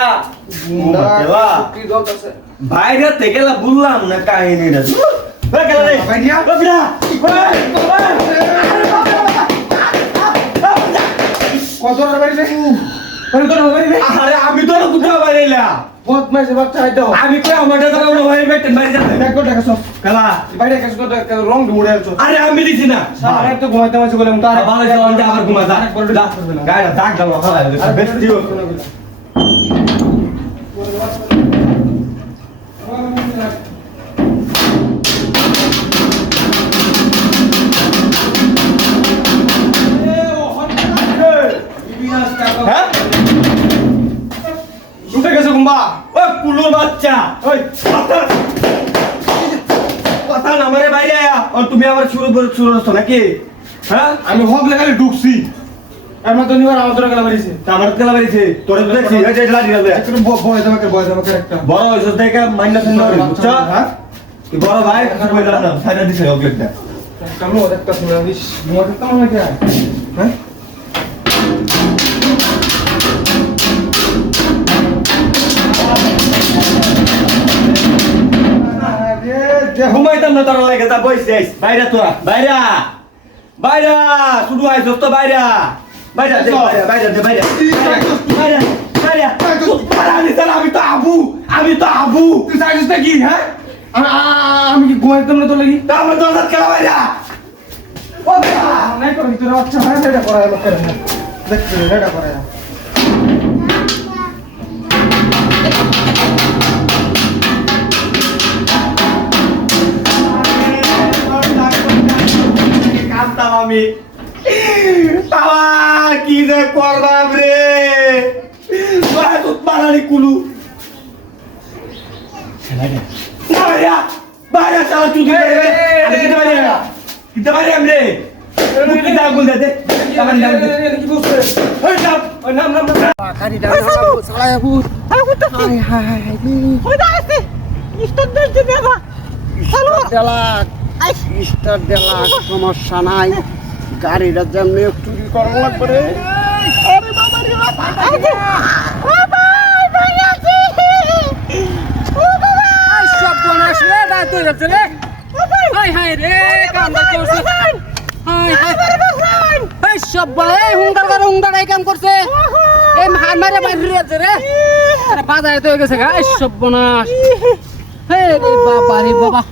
বাচ্চা খেলা কি দল আছে বাইরে থেকে গেলা বললাম না কাহিনীটা ওই গেলা রে ভাইয়া বাবিরা কত টাকা বাড়িছে কত টাকা বাড়িছে আরে আমি তো কোথাও বাইরেলা বহুত মাসে বাচ্চা আইতো আমি কই আমাদের দাদা ওনো ভাই বেটেন বাড়ি যাবে এক টাকা সব খেলা বাইরে কাজ করতে রং ঢুড়ে আছো আরে আমি দিছি না আরে তো ঘুমাইতে মাসে বলে তো আরে ভালো চালান দে আবার ঘুমা যা গাড়িটা দাগ দাও খালা বেশ দিও হ্যাঁ উঠে গেছে গুম্বা ওই কুলুর বাচ্চা ওই কথা না আমারে বাইরে আয়া আর তুমি আবার শুরু করছো নাকি হ্যাঁ আমি হক লাগালে ঢুকছি এমন তো নিবার আমার গেলা বাড়িছে আমার তেলা বাড়িছে তোরে দেখছি এই যে লাড়ি গেল একটা বয় আমাকে একটা বড় হইছস দেখে মাইনাস না বুঝছো হ্যাঁ কি বড় ভাই কিছু কইলা না সাইডে দিছে ওগলেটা কালো একটা শুনে আমি মোটা কেমন লাগে হ্যাঁ ঘুমাইতাম না তোর লাগে তা বইছে বাইরে তোরা বাইরে বাইরে শুধু আইছস তো বাইরে বাইরে দে বাইরে দে বাইরে বাইরে বাইরে আমি তো আমি তো আবু তুই চাইছিস নাকি হ্যাঁ আমি কি ঘুমাইতাম না তো লাগি তারপর তোর সাথে খেলা বাইরে ও নাই করে তোর বাচ্চা হয় এটা করা লোকের দেখতে এটা করা কাঁদতাম আমি বাবা কি যে করবাম রে বাড়ানি কুলু বাইরা বাইরা চালা তুই কিতে বাইরে আমি রে মুক্তি দাও গুল দে আমার নাম দে কি বলছে ওই নাম নাম Kari dah nak salah ya bu. Hai. Start delak সমস্যা নাই গাড়িটা যেমনি চুরি করা লাগবে রে আরে বাবা রে বাবা ভাইয়াজি ও বাবা সব বনাস রে দা তুই যাচ্ছে রে হাই রে কাম করছে হাই সব বলে হুঙ্গার এই কাম করছে এই হার মারে বাইরে যাচ্ছে রে আরে বাজারে তো গেছে গা সব বনাস হে রে বাবা